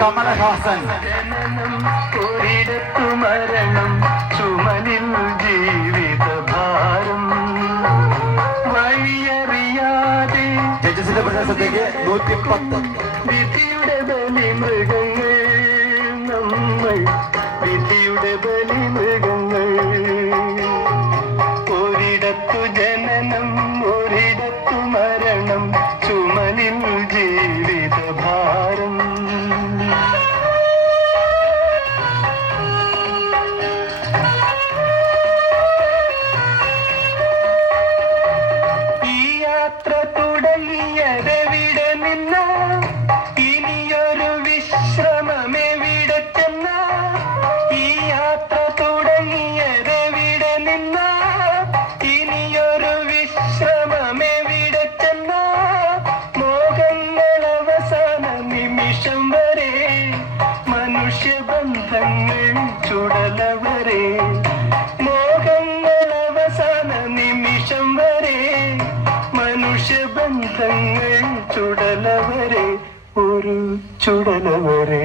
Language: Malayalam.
കമലഹാസൻ. ഒരിടത്തു മരണം, ചുമലിൽ ജീവിതഭാരം, വഴിയറിയാതെ ജഡ്ജസിന്റെ പ്രദേശത്തേക്ക് 110. വിധിയുടെ ബലി മൃഗങ്ങൾ, നമ്മൾ വിധിയുടെ ബലി മൃഗങ്ങൾ. ഒരിടത്തു ജനനം, ഒരിടത്തു മരണം, ചുമലിൽ ജീവിതഭാരം. ഈ യാത്ര തുടങ്ങിയതെവിടെ നിന്നോ, ഇനിയൊരു വിശ്രമമെവിടെ ചെന്നോ. ഈ യാത്ര തുടങ്ങിയതെവിടെ നിന്നോ, ഇനിയൊരു വിശ്രമമെവിടെ ചെന്നോ. മോഹങ്ങൾ അവസാന നിമിഷം വരെ, മനുഷ്യബന്ധങ്ങൾ ചുടലവരെ. മോഹങ്ങൾ അവസാന നിമിഷം വരെ, മനുഷ്യബന്ധങ്ങൾ ചുടലവരെ, ഒരു ചുടലവരെ.